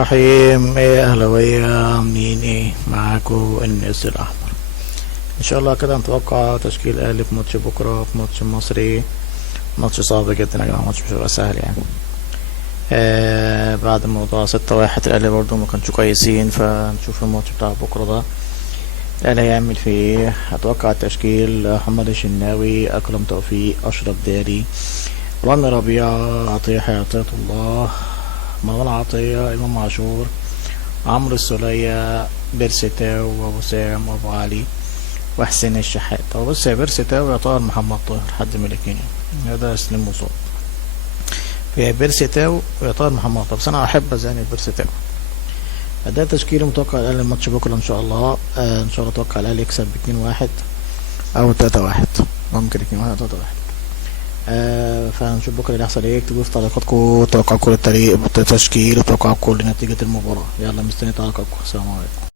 رحيم، ايه اهلاوية عاملين ايه؟ معاكو الناس الاحمر. ان شاء الله كده نتوقع تشكيل اهلي في ماتش بكرة، في ماتش مصري. ماتش صعب جدا يا جماعة، ماتش مش هيبقى سهل يعني. بعد موضوع 6-1 الاهلي برضو ما كانش كويسين، فنشوف الماتش بتاع بكرة ده الاهلي هيعمل فيه ايه. اتوقع التشكيل: محمد الشناوي، اكرم توفيق، اشرف داري، رامي ربيعة، عطية عطية الله، مروان عطية، امام عاشور، عمرو السولية، بيرسيتاو، وابو سام، وابو علي، وحسين الشحات. هو بص، يا بيرسيتاو يا طاهر محمد طاهر، حد من الاتنين يعني. ده سليم مصاب، يا بيرسيتاو يا طاهر محمد طاهر، بس انا احب ازاني بيرسيتاو. ده تشكيلي. متوقع الاهلي الماتش بكره ان شاء الله. ان شاء الله اتوقع الاهلي يكسب 2-1 او 3-1، ممكن 2-1 او 3-1. فهنشوف بكره اللي هيحصل ايه. اكتبوا في تعليقاتكم توقعكم للتشكيل وتوقعكم لنتيجه المباراه. يلا مستني تعليقاتكم. السلام عليكم.